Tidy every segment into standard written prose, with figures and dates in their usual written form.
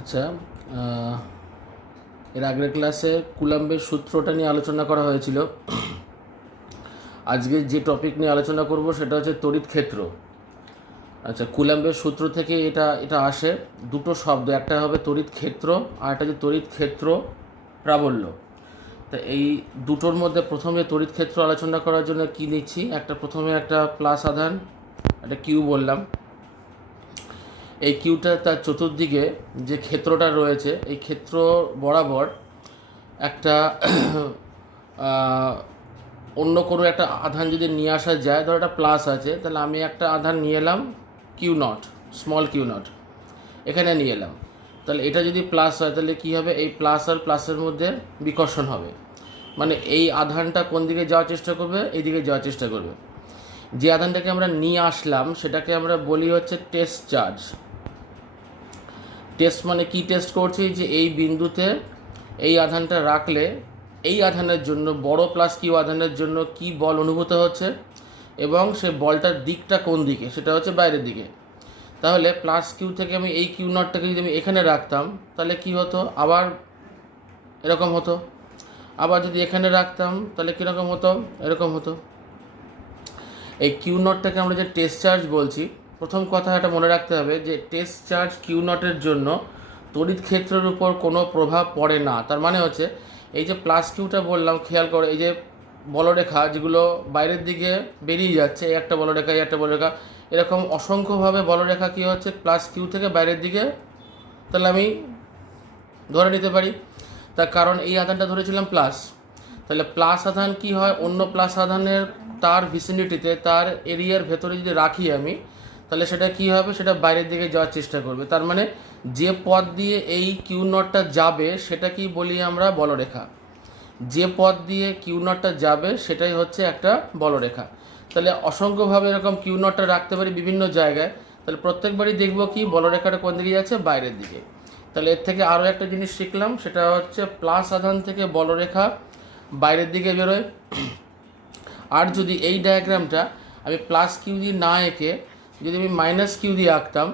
আচ্ছা, এর আগের ক্লাসে কুলাম্বের সূত্রটা নিয়ে আলোচনা করা হয়েছিল। আজকে যে টপিক নিয়ে আলোচনা করব সেটা হচ্ছে তড়িৎ ক্ষেত্র। আচ্ছা, কুলাম্বের সূত্র থেকে এটা এটা আসে দুটো শব্দ, একটা হবে তড়িৎ ক্ষেত্র আর একটা হচ্ছে তড়িৎ ক্ষেত্র প্রাবল্য। তা এই দুটোর মধ্যে প্রথমে তড়িৎ ক্ষেত্র আলোচনা করার জন্য কি নিচ্ছি, প্রথমে একটা প্লাস আধান, একটা কিউ বললাম। এই কিউটা তার চতুর্দিকে যে ক্ষেত্রটা রয়েছে, এই ক্ষেত্র বরাবর একটা অন্য কোনো একটা আধান যদি নিয়ে আসা যায়, ধর একটা প্লাস আছে, তাহলে আমি একটা আধান নিয়ে এলাম Q naught, small Q naught, এখানে নিয়ে এলাম। তাহলে এটা যদি প্লাস হয় তাহলে কী হবে, এই প্লাস আর প্লাসের মধ্যে বিকর্ষণ হবে, মানে এই আধানটা কোন দিকে যাওয়ার চেষ্টা করবে, এই দিকে যাওয়ার চেষ্টা করবে। যে আধানটাকে আমরা নিয়ে আসলাম সেটাকে আমরা বলি হচ্ছে টেস্ট চার্জ। টেস্ট মানে কি টেস্ট করছি, যে এই বিন্দুতে এই আধানটা রাখলে এই আধানের জন্য, বড় প্লাস কিউ আধানের জন্য কি বল অনুভূত হচ্ছে এবং সে বলটার দিকটা কোন দিকে, সেটা হচ্ছে বাইরের দিকে। তাহলে প্লাস কিউ থেকে আমি এই কিউ নটটাকে যদি আমি এখানে রাখতাম তাহলে কি হতো, আবার এরকম হতো। আবার যদি এখানে রাখতাম তাহলে কীরকম হতো, এরকম হতো। এই কিউ নটটাকে আমরা যে টেস্ট চার্জ বলছি, প্রথম কথা এটা মনে রাখতে হবে যে টেস্ট চার্জ কিউ নটের জন্য তড়িৎ ক্ষেত্রের উপর কোনো প্রভাব পড়ে না। তার মানে হচ্ছে এই যে প্লাস কিউটা বললাম, খেয়াল করে, এই যে বলরেখা যেগুলো বাইরের দিকে বেরিয়ে যাচ্ছে, এই একটা বলরেখা, এই একটা বলরেখা, এরকম অসংখ্যভাবে বলরেখা কী হচ্ছে প্লাস কিউ থেকে বাইরের দিকে, তাহলে আমি ধরে নিতে পারি। তার কারণ এই আধানটা ধরেছিলাম প্লাস, তাহলে প্লাস আধান কি হয়, অন্য প্লাস আধানের তার ভিসিনিটিতে, তার এরিয়ার ভেতরে যদি রাখি আমি, তাহলে সেটা কি হবে, সেটা বাইরের দিকে যাওয়ার চেষ্টা করবে। তার মানে যে পথ দিয়ে এই কিউ নটটা যাবে সেটা কি বলি আমরা, বলরেখা। যে পথ দিয়ে কিউ নটটা যাবে সেটাই হচ্ছে একটা বলরেখা। তাহলে অসংখ্যভাবে এরকম কিউ নটটা রাখতে পারি বিভিন্ন জায়গায়, তাহলে প্রত্যেকবারই দেখব কি বলরেখাটা কোন দিকে যাচ্ছে, বাইরের দিকে। তাহলে এর থেকে আরও একটা জিনিস শিখলাম, সেটা হচ্ছে প্লাস আধান থেকে বলরেখা বাইরের দিকে বেরোয়। আর যদি এই ডায়াগ্রামটা আমি প্লাস কিউ দিয়ে না এঁকে যদি আমি মাইনাস কিউ দিয়ে আঁকতাম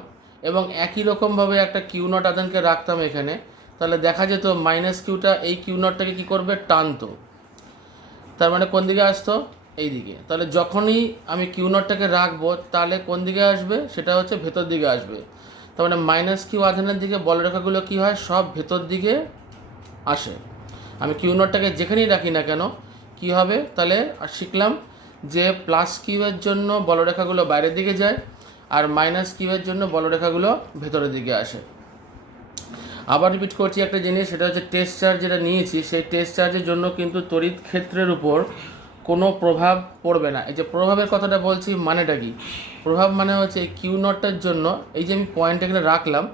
এবং একই রকমভাবে একটা কিউ নট আধানকে রাখতাম এখানে, তাহলে দেখা যেত মাইনাস কিউটা এই কিউ নটটাকে কী করবে, টানতো। তার মানে কোন দিকে আসতো, এই দিকে। তাহলে যখনই আমি কিউ নটটাকে রাখবো তাহলে কোন দিকে আসবে, সেটা হচ্ছে ভেতর দিকে আসবে। তার মানে মাইনাস কিউ আধানের দিকে বলরেখাগুলো কী হয়, সব ভেতর দিকে আসে। আমি কিউ নটটাকে যেখানেই রাখি না কেন কি হবে, তাহলে শিখলাম যে প্লাস কিউয়ের জন্য বলরেখাগুলো বাইরের দিকে যায় আর মাইনাস কিউয়ের জন্য বলরেখাগুলো ভেতরের দিকে আসে। আবার রিপিট করছি একটা জিনিস, সেটা হচ্ছে টেস্ট চার্জ যেটা নিয়েছি, সেই টেস্ট চার্জের জন্য কিন্তু তড়িৎ ক্ষেত্রের উপর কোনো প্রভাব পড়বে না। এই যে প্রভাবের কথাটা বলছি, মানেটা কি, প্রভাব মানে হচ্ছে এই কিউ নটটার জন্য এই যে আমি পয়েন্ট এখানে রাখলাম,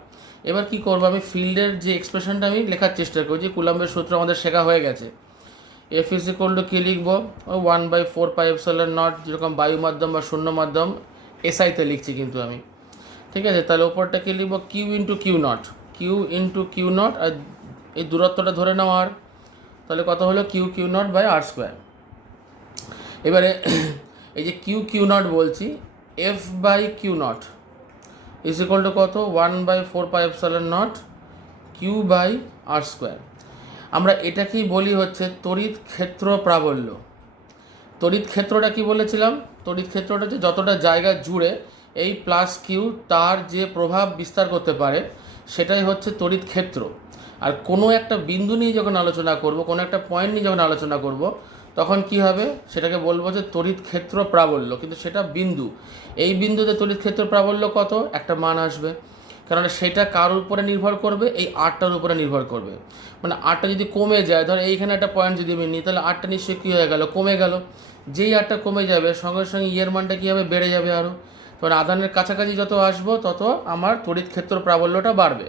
এবার কি করবো, আমি ফিল্ডের যে এক্সপ্রেশনটা আমি লেখার চেষ্টা করছি, কুলাম্বের সূত্র আমাদের শেখা হয়ে গেছে। এফ ইজ ইকুয়াল টু কী লিখবো, 1/4πε0, যেরকম বায়ু মাধ্যম বা শূন্য মাধ্যম এসআইতে লিখছি কিন্তু আমি, ঠিক আছে। তাহলে ওপরটা কী লিখবো, Q into Q naught, Q into Q naught, আর এই দূরত্বটা ধরে নাও আর, তাহলে কত হলো, Q Q naught by R square. এবারে এই যে কিউ কিউ নট বলছি, F by Q naught is equal to কত, 1/4πε0 কিউ বাই আর স্কোয়ার। আমরা এটাকেই বলি হচ্ছে তড়িৎ ক্ষেত্র প্রাবল্য। তড়িৎ ক্ষেত্রটা কি বলেছিলাম, তড়িৎ ক্ষেত্রটা হচ্ছে যতটা জায়গা জুড়ে এই প্লাস কিউ তার যে প্রভাব বিস্তার করতে পারে সেটাই হচ্ছে তড়িৎ ক্ষেত্র। আর কোনো একটা বিন্দু নিয়ে যখন আলোচনা করব, কোনো একটা পয়েন্ট নিয়ে যখন আলোচনা করব, তখন কি হবে, সেটাকে বলবো যে তড়িৎ ক্ষেত্র প্রাবল্য, কিন্তু সেটা বিন্দু। এই বিন্দুতে তড়িৎ ক্ষেত্র প্রাবল্য কত, একটা মান আসবে, কারণ সেটা কার উপরে নির্ভর করবে, এই আটটার উপরে নির্ভর করবে। মানে আটটা যদি কমে যায়, ধর এইখানে একটা পয়েন্ট যদি আমি নিই, তাহলে আটটা নিশ্চয়ই কী হয়ে গেল, কমে গেল। যেই আটটা কমে যাবে সঙ্গে সঙ্গে ইয়ের মানটা কী হবে, বেড়ে যাবে আরও। তখন আধানের কাছাকাছি যত আসবো তত আমার তড়িৎ ক্ষেত্র প্রাবল্যটা বাড়বে।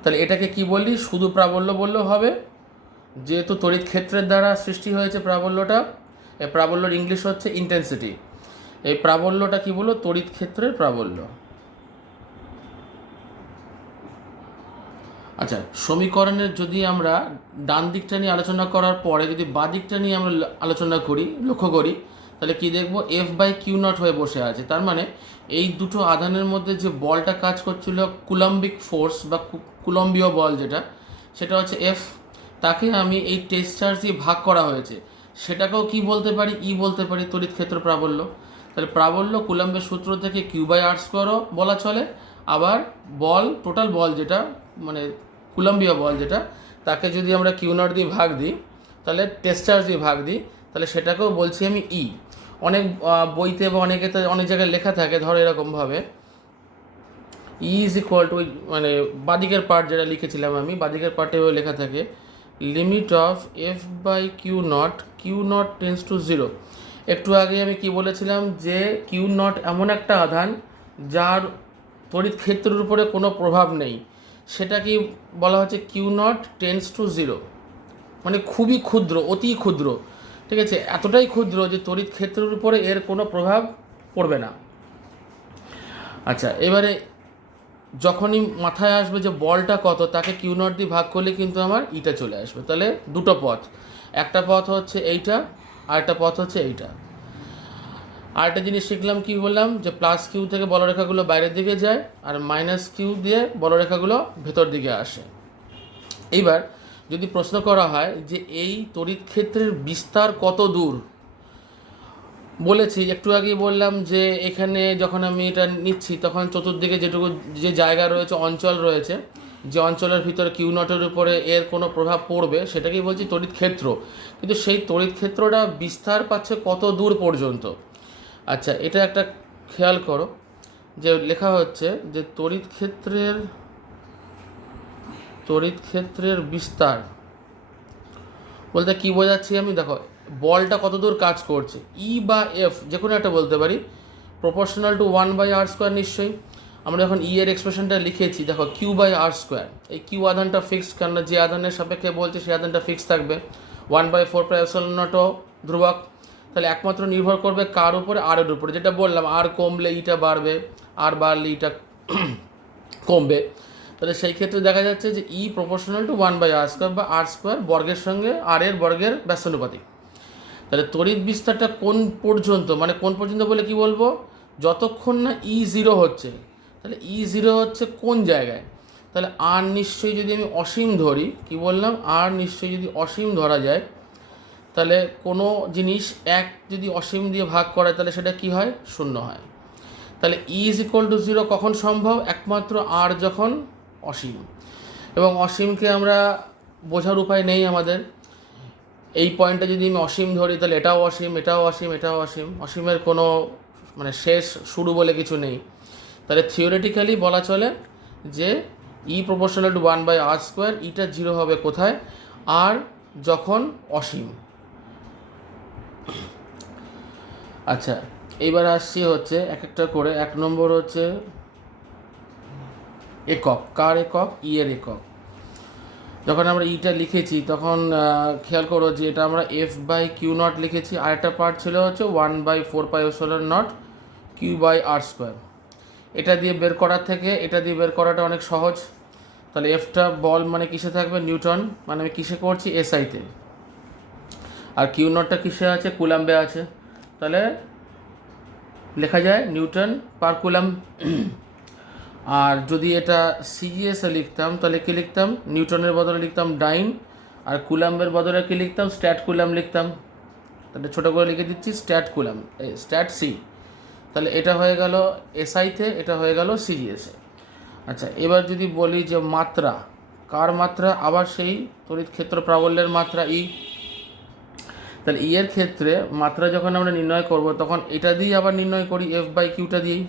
তাহলে এটাকে কি বলি, শুধু প্রাবল্য বললেও হবে, যেহেতু তড়িৎ ক্ষেত্রের দ্বারা সৃষ্টি হয়েছে প্রাবল্যটা। এই প্রাবল্যর ইংলিশ হচ্ছে ইন্টেন্সিটি। এই প্রাবল্যটা কি বলবো, তড়িৎ ক্ষেত্রের প্রাবল্য। আচ্ছা, সমীকরণের যদি আমরা ডান দিকটা নিয়ে আলোচনা করার পরে যদি বাঁ দিকটা নিয়ে আমরা আলোচনা করি, লক্ষ্য করি, তাহলে কি দেখব, এফ বাই কিউ নট হয়ে বসে আছে। তার মানে এই দুটো আধানের মধ্যে যে বলটা কাজ করছিল, কুলম্বিক ফোর্স বা কুলম্বীয় বল যেটা, সেটা হচ্ছে এফ। তাকে আমি এই টেস্ট চার্জ দিয়ে ভাগ করা হয়েছে, সেটাকেও কি বলতে পারি, ই বলতে পারি, তড়িৎ ক্ষেত্র প্রাবল্য। তাহলে প্রাবল্য কুলম্বের সূত্র থেকে কিউ বাই আর স্কোয়ারও বলা চলে। আবার বল, টোটাল বল যেটা মানে কুলম্বীয় বল যেটা, তাকে যদি আমরা কিউ নট দিয়ে ভাগ দিই, তাহলে টেস্ট চার্জ দিয়ে ভাগ দিই, তাহলে সেটাকেও বলছি আমি ই। অনেক বইতে বা অনেকেতে অনেক জায়গায় লেখা থাকে, ধরো এরকমভাবে ই ইজ ইকুয়াল টু, মানে বাদিকের পার্ট যেটা লিখেছিলাম আমি, বাদিকের পার্টে লেখা থাকে limit of F by Q naught tends to zero. একটু আগে আমি কি বলেছিলাম, যে কিউ নট এমন একটা আধান যার তড়িৎ ক্ষেত্রের উপরে কোনো প্রভাব নেই, সেটা কি বলা হচ্ছে Q naught tends to zero, মানে খুবই ক্ষুদ্র, অতি ক্ষুদ্র, ঠিক আছে, এতটাই ক্ষুদ্র যে তড়িৎ ক্ষেত্রের উপরে এর কোনো প্রভাব পড়বে না। আচ্ছা, এবারে যখনই মাথায় আসবে যে বলটা কত, তাকে কিউ নট দিয়ে ভাগ করলে কিন্তু আমার ইটা চলে আসবে। তাহলে দুটো পথ, একটা পথ হচ্ছে এইটা, আর একটা পথ হচ্ছে এইটা। আরেকটা জিনিস শিখলাম, কি বললাম, যে প্লাস কিউ থেকে বলরেখাগুলো বাইরের দিকে যায়, আর মাইনাস কিউ দিয়ে বলরেখাগুলো ভেতর দিকে আসে। এইবার যদি প্রশ্ন করা হয় যে এই তড়িৎ ক্ষেত্রের বিস্তার কত দূর, বলেছি একটু আগেই বললাম যে এখানে যখন আমি এটা নিচ্ছি তখন চতুর্দিকে যেটুকু যে জায়গা রয়েছে, অঞ্চল রয়েছে, যে অঞ্চলের ভিতরে কিউ নটের উপরে এর কোনো প্রভাব পড়বে, সেটাকেই বলছি তড়িৎ ক্ষেত্র। কিন্তু সেই তড়িৎ ক্ষেত্রটা বিস্তার পাচ্ছে কত দূর পর্যন্ত। আচ্ছা, এটা একটা খেয়াল করো, যে লেখা হচ্ছে যে তড়িৎ ক্ষেত্রের বিস্তার বলতে কি বোঝাচ্ছি আমি, দেখো বলটা কত দূর কাজ করছে, ই বা এফ যে কোনো একটা বলতে পারি, প্রপোর্শনাল টু 1/r² নিশ্চয়ই। আমরা যখন ই এর এক্সপ্রেশনটা লিখেছি, দেখো Q/r², এই কিউ আধানটা ফিক্সড, কেননা যে আধানের সাপেক্ষে বলছে সেই আধানটা ফিক্স থাকবে। 1/4πε0 ধ্রুবক, তাহলে একমাত্র নির্ভর করবে কার উপরে, আর এর উপরে, যেটা বললাম আর কমলে ইটা বাড়বে, আর বাড়লে ইটা কমবে। তাহলে সেই ক্ষেত্রে দেখা যাচ্ছে যে ই প্রপোর্শনাল টু 1/r² বা r² বর্গের সঙ্গে আর এর বর্গের ব্যস্তানুপাতিক। তাহলে তড়িৎ বিস্তারটা কোন পর্যন্ত, মানে কোন পর্যন্ত বলে কি বলবো, যতক্ষণ না E0 হচ্ছে। তাহলে E0 হচ্ছে কোন জায়গায়, তাহলে আর নিশ্চয়ই যদি আমি অসীম ধরি, কি বললাম, আর নিশ্চয়ই যদি অসীম ধরা যায়, তাহলে কোনো জিনিস এক যদি অসীম দিয়ে ভাগ করে তাহলে সেটা কি হয়, শূন্য হয়। তাহলে E=0 কখন সম্ভব, একমাত্র আর যখন অসীম। এবং অসীমকে আমরা বোঝার উপায় নেই আমাদের, এই পয়েন্টটা যদি আমি অসীম ধরি তাহলে এটাও অসীম, এটাও অসীম, এটাও অসীম, অসীমের কোনো মানে শেষ শুরু বলে কিছু নেই। তাহলে থিওরিটিক্যালি বলা চলে যে ই প্রপোর্শনাল টু 1/r², ইটা 0 হবে কোথায়, আর যখন অসীম। আচ্ছা, এইবার আসছি হচ্ছে এক একটা করে। এক নম্বর হচ্ছে একক, কার একক, ই এর একক। যখন আমরা ইটা লিখেছি তখন খেয়াল করো যে এটা আমরা এফ বাই কিউ নট লিখেছি, আর একটা পার্ট ছিল হচ্ছে 1/4πε0 Q/r²। এটা দিয়ে বের করার থেকে এটা দিয়ে বের করাটা অনেক সহজ। তাহলে এফটা বল মানে কিসে থাকবে, নিউটন, মানে আমি কিসে করছি, এসআইতে, আর কিউ নটটা কিসে আছে, কুলাম্বে আছে। তাহলে লেখা যায় নিউটন পার কুলাম্ব। আর যদি এটা সিজিএসে লিখতাম তাহলে কী লিখতাম, নিউটনের বদলে লিখতাম ডাইন, আর কুলাম্বের বদলে কী লিখতাম, স্ট্যাট কুলাম লিখতাম। তাহলে ছোটো করে লিখে দিচ্ছি স্ট্যাট কুলাম, স্ট্যাট সি। তাহলে এটা হয়ে গেল এসআইতে, এটা হয়ে গেল সিজিএসে। আচ্ছা, এবার যদি বলি যে মাত্রা, কার মাত্রা, আবার সেই তড়িৎ ক্ষেত্র প্রাবল্যের মাত্রা ই। তাহলে ই এর ক্ষেত্রে মাত্রা যখন আমরা নির্ণয় করব তখন এটা দিয়েই আবার নির্ণয় করি, এফ বাই কিউটা দিয়েই।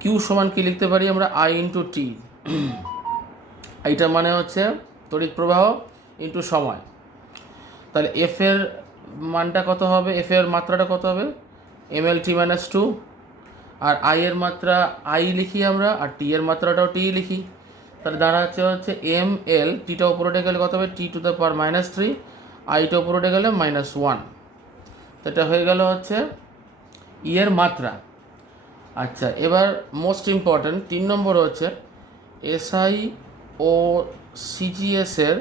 কিউ সমান কি লিখতে পারি আমরা, আই ইন্টু টি। এইটা মানে হচ্ছে তড়িৎ প্রবাহ ইন্টু সময়। তাহলে এফ এর মানটা কত হবে, এফ এর মাত্রাটা কত হবে, mL/t-2, আর আই এর মাত্রা আই লিখি আমরা, আর টি এর মাত্রাটাও টি লিখি। তাহলে দাঁড়াচ্ছে হচ্ছে mL, টিটা উপরে উঠে গেলে কত হবে, t⁻³ আইটা উপরে উঠে গেলে -1। তো এটা হয়ে গেল হচ্ছে ই এর মাত্রা। আচ্ছা, এবার মোস্ট ইম্পর্ট্যান্ট 3 নম্বর হচ্ছে এসআই ও সিজিএসের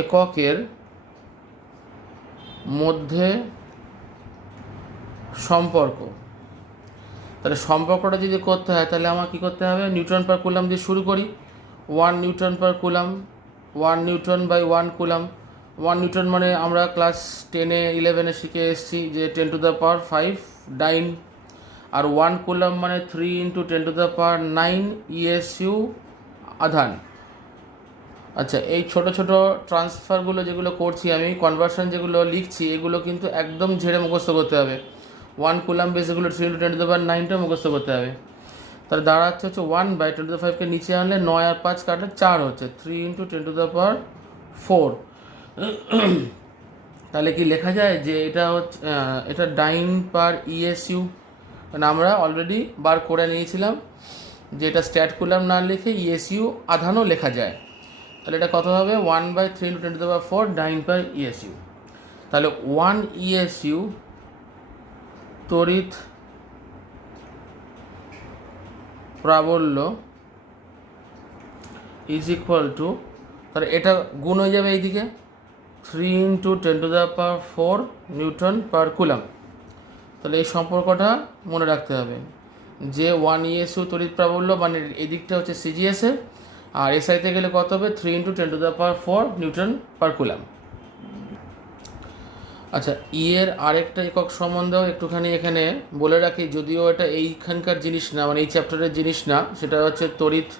এককের মধ্যে সম্পর্ক। তাহলে সম্পর্কটা যদি করতে হয় তাহলে আমার কী করতে হবে, নিউটন পার কুলাম দিয়ে শুরু করি। 1 newton per coulomb, 1 newton by 1 coulomb. 1 newton মানে আমরা ক্লাস 10-এ 11-এ শিখে এসেছি যে 10⁵ ডাইন। আর 1 কুলাম মানে 3 × 10⁹ ESU আধান। আচ্ছা, এই ছোট ছোট ট্রান্সফারগুলো যেগুলো করছি আমি, কনভার্সন যেগুলো লিখছি, এগুলো কিন্তু একদম ঝেড়ে মুখস্থ করতে হবে। 1 কুলাম বেস এগুলো 3 × 10⁹ মুখস্থ করতে হবে। তাহলে দাঁড়াচ্ছে হচ্ছে 1/10⁵কে নিচে আনলে 9 আর 5 কাটলে 4 হচ্ছে, 3 × 10⁴। তাহলে কি লেখা যায় যে এটা হচ্ছে এটা ডাইন পার ESU। মানে আমরা অলরেডি বার করে নিয়েছিলাম যে এটা স্ট্যাট কুলাম না লিখে ESU আধানও লেখা যায়। তাহলে এটা কত হবে, 1/3 × 10⁴ ডাইন পার ESU। তাহলে 1 ESU তড়িৎ প্রাবল্য ইজ ইকুয়াল টু, তাহলে এটা গুণ হয়ে যাবে এইদিকে 3 × 10⁴ নিউটন পার কুলাম। তাহলে এই সম্পর্কটা মনে রাখতে হবে যে 1 ESU তড়িৎ প্রাবল্য মানে এই দিকটা হচ্ছে CGS-এ, আর SI-তে গেলে কত হবে, 3 × 10⁴ নিউটন পার কুলাম। আচ্ছা, এর আরেকটা একক সম্বন্ধেও একটুখানি এখানে বলে রাখি, যদিও এটা এইখানকার জিনিস না, মানে এই চ্যাপ্টারের জিনিস না, সেটা হচ্ছে তড়িৎ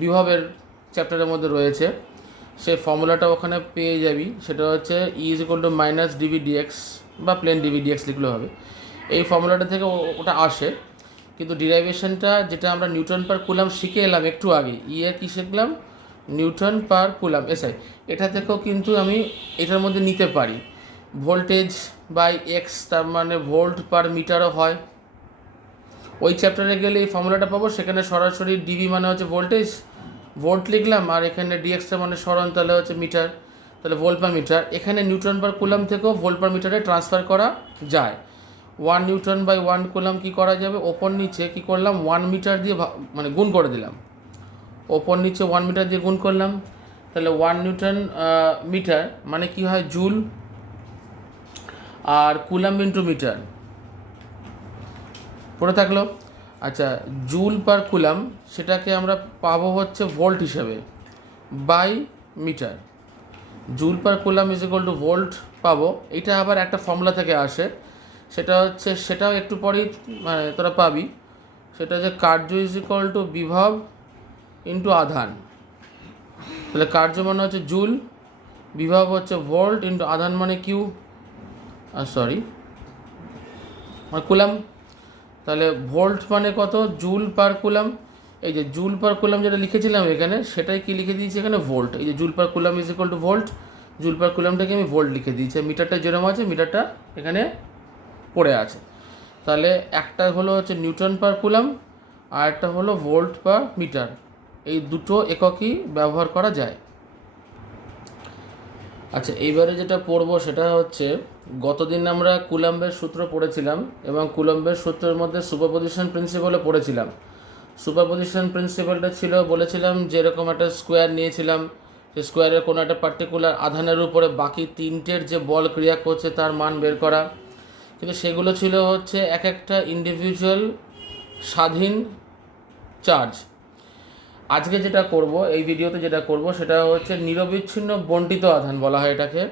বিভবের চ্যাপ্টারের মধ্যে রয়েছে। সেই ফর্মুলাটা ওখানে পেয়ে যাবি, সেটা হচ্ছে E = -dV/dx বা প্লেন dV/dx লিখলেও হবে। এই ফর্মুলাটা থেকে ওটা আসে, কিন্তু ডিরাইভেশনটা যেটা আমরা নিউটন পার কুলাম শিখে এলাম একটু আগে, এর কী শিখলাম, নিউটন পার কুলাম SI, এটা থেকেও কিন্তু আমি এটার মধ্যে নিতে পারি ভোল্টেজ বাই এক্স, তার মানে ভোল্ট পার মিটারও হয়। ওই চ্যাপ্টারে গেলে এই ফর্মুলাটা পাবো, সেখানে সরাসরি ডিভি মানে হচ্ছে ভোল্টেজ, ভোল্ট লিখলাম, আর এখানে ডিএক্সটা মানে সরণ, তাহলে হচ্ছে মিটার, তাহলে ভোল্ট পার মিটার। এখানে নিউটন পার কুলাম থেকেও ভোল্ট পার মিটারে ট্রান্সফার করা যায়। 1 নিউটন বাই 1 কুলাম কী করা যাবে, ওপর নিচে কী করলাম, 1 মিটার দিয়ে মানে গুণ করে দিলাম, ওপর নিচে 1 মিটার দিয়ে গুণ করলাম। তাহলে 1 নিউটন মিটার মানে কি হয়, জুল, আর কুলাম ইন্টু মিটার পড়ে থাকলো। আচ্ছা, জুল পার কুলাম সেটাকে আমরা পাবো হচ্ছে ভোল্ট হিসাবে by metre. Joule per coulomb is equal to volt পাবো। এটা আবার একটা ফর্মুলা থেকে আসে, সেটা হচ্ছে, সেটাও একটু পরেই মানে তোরা পাবি, সেটা হচ্ছে কার্য ইজ ইকুয়াল টু বিভব ইন্টু আধান। তাহলে কার্য মানে হচ্ছে জুল, বিভব হচ্ছে ভোল্ট, ইন্টু আধান মানে কিউ, কুলাম। তাহলে ভোল্ট মানে কত, জুল পার কুলাম। এই যে জুল পার কুলাম যেটা লিখেছিলাম এখানে, সেটাই কি লিখে দিয়েছি এখানে, ভোল্ট। এই যে joule per coulomb is equal to volt, joule per কুলামটাকে আমি ভোল্ট লিখে দিয়েছি, মিটারটা যেরকম আছে মিটারটা এখানে পড়ে আছে। তাহলে একটা হলো হচ্ছে নিউটন পার কুলাম, আর একটা হলো ভোল্ট পার মিটার। এই দুটো এককই ব্যবহার করা যায়। আচ্ছা, এইবারে যেটা পড়বো সেটা হচ্ছে, গতদিন আমরা কুলম্বের সূত্র পড়েছিলাম এবং কুলম্বের সূত্রের মধ্যে সুপারপজিশন প্রিন্সিপালও পড়েছিলাম। সুপারপজিশন প্রিন্সিপালটা ছিল, বলেছিলাম যেরকম একটা স্কোয়ার নিয়েছিলাম, সেই স্কোয়ারের কোনো একটা পার্টিকুলার আধানের উপরে বাকি তিনটের যে বল ক্রিয়া করছে তার মান বের করা। কিন্তু সেগুলো ছিল হচ্ছে এক একটা ইন্ডিভিজুয়াল স্বাধীন চার্জ। আজকে যেটা করব, এই ভিডিওতে যেটা করব সেটা হচ্ছে নিরবিচ্ছিন্ন বণ্টিত আধান বলা হয় এটাকে,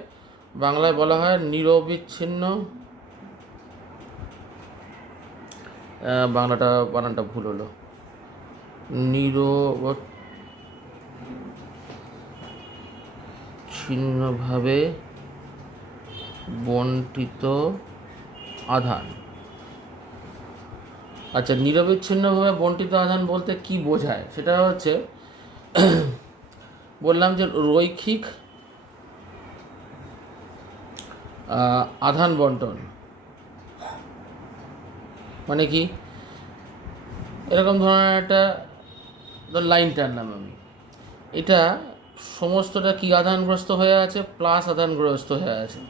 বাংলায় বলা হয় নিরবিচ্ছিন্ন, বাংলাটা বানানটা ভুল হলো, নিরবিচ্ছিন্নভাবে বণ্টিত আধান। আচ্ছা, নিরবিচ্ছিন্নভাবে বণ্টিত আধান বলতে কি বোঝায়, সেটা হচ্ছে বললাম যে রৈখিক আধান বন্টন মানে কি, এরকম ধরনের একটা লাইন টানলাম আমি, এটা সমস্তটা কি আধানগ্রস্ত হয়ে আছে, প্লাস আধানগ্রস্ত হয়ে আছে।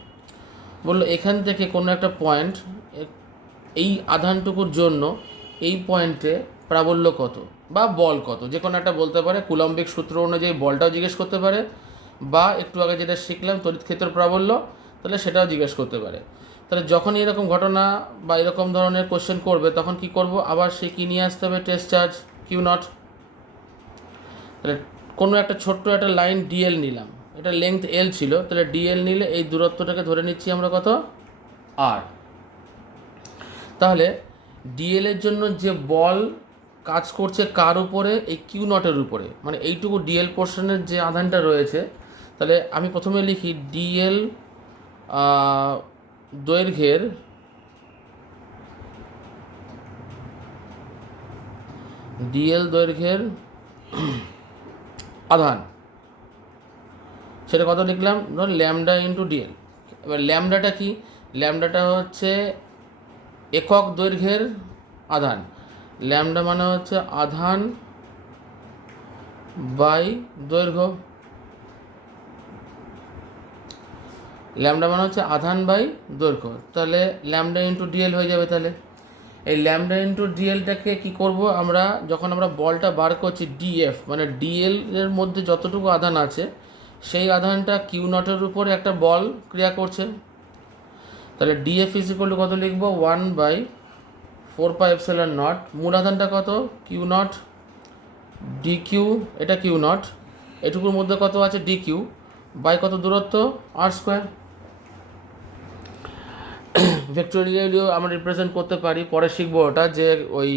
বললো এখান থেকে কোনো একটা পয়েন্ট, এই আধানটুকুর জন্য এই পয়েন্টে প্রাবল্য কত বা বল কত, যে কোনো একটা বলতে পারে, কুলম্বিক সূত্র অনুযায়ী বলটাও জিজ্ঞেস করতে পারে, বা একটু আগে যেটা শিখলাম তড়িৎ ক্ষেত্র প্রাবল্য, তাহলে সেটাও জিজ্ঞেস করতে পারে। তাহলে যখনই এরকম ঘটনা বা এরকম ধরনের কোশ্চেন করবে তখন কি করব, আবার সে কী নিয়ে আসতে হবে, টেস্ট চার্জ কিউ নট। তাহলে কোনো একটা ছোট্ট একটা লাইন ডিএল নিলাম, এটা লেংথ এল ছিল, তাহলে ডিএল নিলে এই দূরত্বটাকে ধরে নিচ্ছি আমরা কত, আর। তাহলে ডিএল এর জন্য যে বল কাজ করছে কার উপরে, এই কিউ নটের উপরে, মানে এইটুকু ডিএল পোর্শনের যে আধানটা রয়েছে। তাহলে আমি প্রথমে লিখি ডিএল দৈর্ঘ্যের আধান, সেটা কত লিখলাম, ধর ল্যামডা ইন্টু ডিএল। এবার ল্যামডাটা কি, ল্যামডাটা হচ্ছে একক দৈর্ঘ্যের আধান। ল্যামডা মানে হচ্ছে আধান বাই দৈর্ঘ্য, ল্যামডা মানে হচ্ছে আধান বাই দৈর্ঘ্য। তাহলে ল্যামডা ইন্টু ডিএল হয়ে যাবে। তাহলে এই ল্যামডা ইন্টু ডিএলটাকে কী করব আমরা, যখন আমরা বলটা বার করছি ডিএফ, মানে ডিএল এর মধ্যে যতটুকু আধান আছে সেই আধানটা কিউ নটের উপরে একটা বল ক্রিয়া করছে। তাহলে ডিএফ ইজ ইকুয়াল টু কত লিখবো, 1/4πε0, মূল আধানটা কত, কিউ নট, ডি কিউ, এটা কিউ নট, এটুকুর মধ্যে কত আছে ডি কিউ, বাই কত দূরত্ব, আর স্কোয়ার। ভেক্টোরিয়ালিও আমরা রিপ্রেজেন্ট করতে পারি, পরে শিখবো ওটা, যে ওই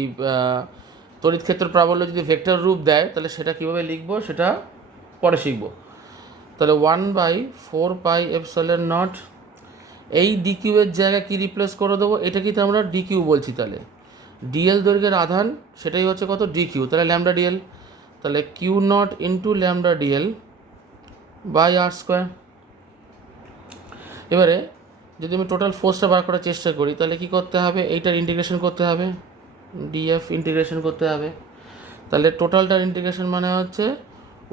তড়িৎ ক্ষেত্র প্রাবল্য যদি ভেক্টর রূপ দেয় তাহলে সেটা কীভাবে লিখবো সেটা পরে শিখবো। তাহলে 1/4πε0, এই ডি কিউয়ের জায়গায় কী রিপ্লেস করে দেবো, এটা কিন্তু আমরা ডি কিউ বলছি। তাহলে ডিএল দৈর্ঘ্যের আধান সেটাই হচ্ছে কত, ডি কিউ, তাহলে ল্যামডা ডিএল। তাহলে Q naught into lambda DL by R square. এবারে যদি আমি টোটাল ফোর্সটা বার করার চেষ্টা করি তাহলে কী করতে হবে, এইটার ইন্টিগ্রেশন করতে হবে, ডিএফ ইন্টিগ্রেশন করতে হবে। তাহলে টোটালটার ইন্টিগ্রেশন মানে হচ্ছে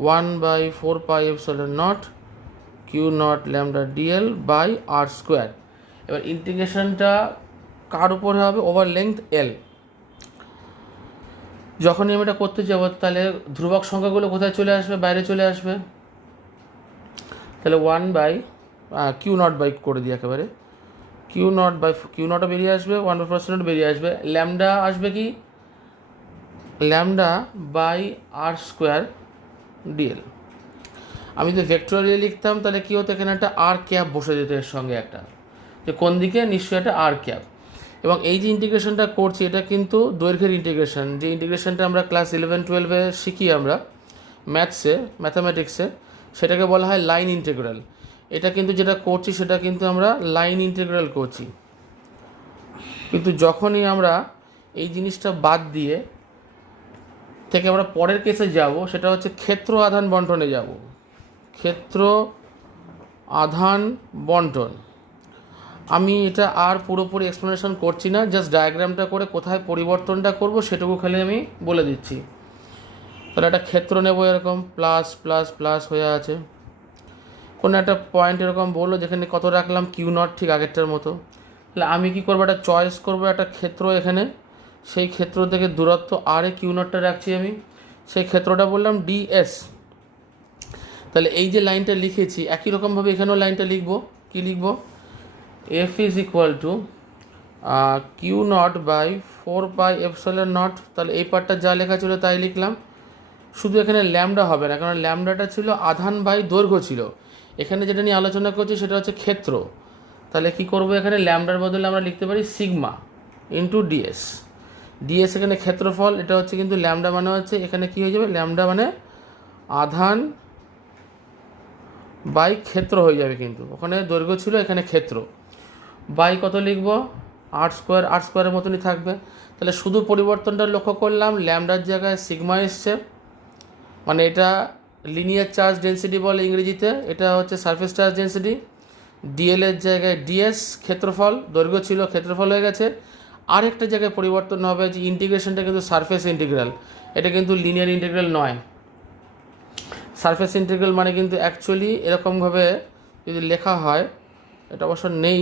1/4πε0 Q naught lambda DL by R square. এবার ইন্টিগ্রেশনটা কার উপরে হবে, ওভার লেংথ এল। যখনই আমি এটা করতে যাব তাহলে ধ্রুবক সংখ্যাগুলো কোথায় চলে আসবে, বাইরে চলে আসবে। তাহলে 1/, কিউ নট বাই করে দিই একেবারে, কিউ নটও বেরিয়ে আসবে, 1/4 বেরিয়ে আসবে, ল্যামডা আসবে কি, lambda by R square DL. আমি যদি ভেক্টোরিয়াল লিখতাম তাহলে কী হতো, এখানে একটা আর ক্যাপ বসে যেত এর সঙ্গে একটা, যে কোন দিকে, নিশ্চয়ই একটা আর ক্যাপ। এবং এই যে ইন্টিগ্রেশনটা করছি এটা কিন্তু দৈর্ঘ্যের ইন্টিগ্রেশন, যে ইন্টিগ্রেশনটা আমরা ক্লাস 11-12 শিখি আমরা ম্যাথামেটিক্সে, সেটাকে বলা হয় লাইন ইন্টিগ্রাল। এটা কিন্তু যেটা করছি সেটা কিন্তু আমরা লাইন ইন্টিগ্রাল করছি। কিন্তু যখনই আমরা এই জিনিসটা বাদ দিয়ে থেকে আমরা পরের কেসে যাব, সেটা হচ্ছে ক্ষেত্র আধান বন্টনে যাব। ক্ষেত্র আধান বন্টন, আমি এটা আর পুরোপুরি এক্সপ্লেনেশন করছি না, জাস্ট ডায়াগ্রামটা করে কোথায় পরিবর্তনটা করব সেটুকু খালি আমি বলে দিচ্ছি। তাহলে একটা ক্ষেত্র নেব, এরকম প্লাস প্লাস প্লাস হয়ে আছে, কোনো একটা পয়েন্ট এরকম বললো যেখানে কত রাখলাম, কিউ নট, ঠিক আগেরটার মতো। তাহলে আমি কী করবো, একটা চয়েস করবো একটা ক্ষেত্র এখানে, সেই ক্ষেত্র থেকে দূরত্ব আর এ কিউ নটটা রাখছি আমি, সেই ক্ষেত্রটা বললাম ডিএস। তাহলে এই যে লাইনটা লিখেছি একই রকমভাবে এখানেও লাইনটা লিখবো, কী লিখবো, F is equal to Q naught by 4πε0। তাহলে এই পার্টটা যা লেখা ছিল তাই লিখলাম, শুধু এখানে ল্যামডা হবে না, কারণ ল্যামডাটা ছিল আধান বাই দৈর্ঘ্য ছিল। এখানে যেটা নিয়ে আলোচনা করছি সেটা হচ্ছে ক্ষেত্র। তাহলে কি করব, এখানে ল্যামডার বদলে আমরা লিখতে পারি সিগমা ইন্টু ডিএস। ডিএস এখানে ক্ষেত্রফল, এটা হচ্ছে কিন্তু ল্যামডা মানে হচ্ছে এখানে কি হয়ে যাবে, ল্যামডা মানে আধান বাই ক্ষেত্র হয়ে যাবে, কিন্তু ওখানে দৈর্ঘ্য ছিল এখানে ক্ষেত্র, বাই কত লিখব, আর স্কোয়ারের মতনই থাকবে। তাহলে শুধু পরিবর্তনটা লক্ষ্য করলাম, ল্যামডার জায়গায় সিগমা এসছে, মানে এটা লিনিয়ার চার্জ ডেন্সিটি বলে ইংরেজিতে, এটা হচ্ছে সারফেস চার্জ ডেন্সিটি। ডিএল এর জায়গায় ডিএস ক্ষেত্রফল, দৈর্ঘ্য ছিল ক্ষেত্রফল হয়ে গেছে। আরেকটা জায়গায় পরিবর্তন হবে, যে ইন্টিগ্রেশনটা কিন্তু সারফেস ইন্টিগ্রাল, এটা কিন্তু লিনিয়ার ইন্টিগ্রাল নয়। সারফেস ইন্টিগ্রাল মানে কিন্তু অ্যাকচুয়ালি এরকমভাবে যদি লেখা হয়, এটা অবশ্য নেই,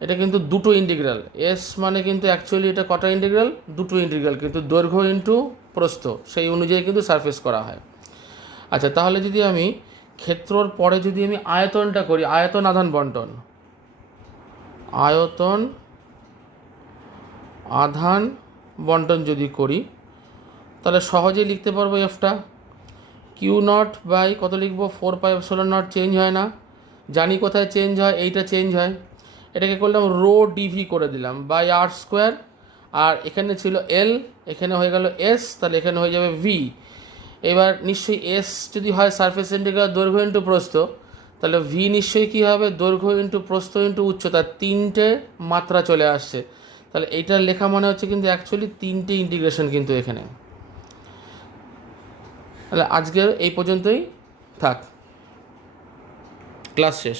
এটা কিন্তু দুটো ইন্টিগ্রাল, এস মানে কিন্তু অ্যাকচুয়ালি এটা কটা ইন্টিগ্রাল, দুটো ইন্টিগ্রাল, কিন্তু দৈর্ঘ্য ইন্টু প্রস্থ সেই অনুযায়ী কিন্তু সারফেস করা হয়। আচ্ছা, তাহলে যদি আমি ক্ষেত্রর পরে যদি আমি আয়তনটা করি, আয়তন আধান বন্টন, আয়তন আধান বন্টন যদি করি তাহলে সহজেই লিখতে পারবো এফটা কিউ নট বাই কত লিখবো 4πε0 চেঞ্জ হয় না, জানি কোথায় চেঞ্জ হয়, এইটা চেঞ্জ হয়, এটাকে করলাম রো ডিভি করে দিলাম বাই আর স্কোয়ার, আর এখানে ছিল এল, এখানে হয়ে গেল এস, তাহলে এখানে হয়ে যাবে ভি। এবার নিশ্চয়ই এস যদি হয় সারফেস ইন্টিগ্রাল দৈর্ঘ্য ইন্টু প্রস্থ, তাহলে ভি নিশ্চয়ই কী হবে দৈর্ঘ্য ইন্টু প্রস্থ ইন্টু উচ্চতা, তিনটে মাত্রা চলে আসছে, তাহলে এইটা লেখা মনে হচ্ছে কিন্তু অ্যাকচুয়ালি তিনটে ইন্টিগ্রেশন কিন্তু এখানে। তাহলে আজকের এই পর্যন্তই থাক, ক্লাস শেষ।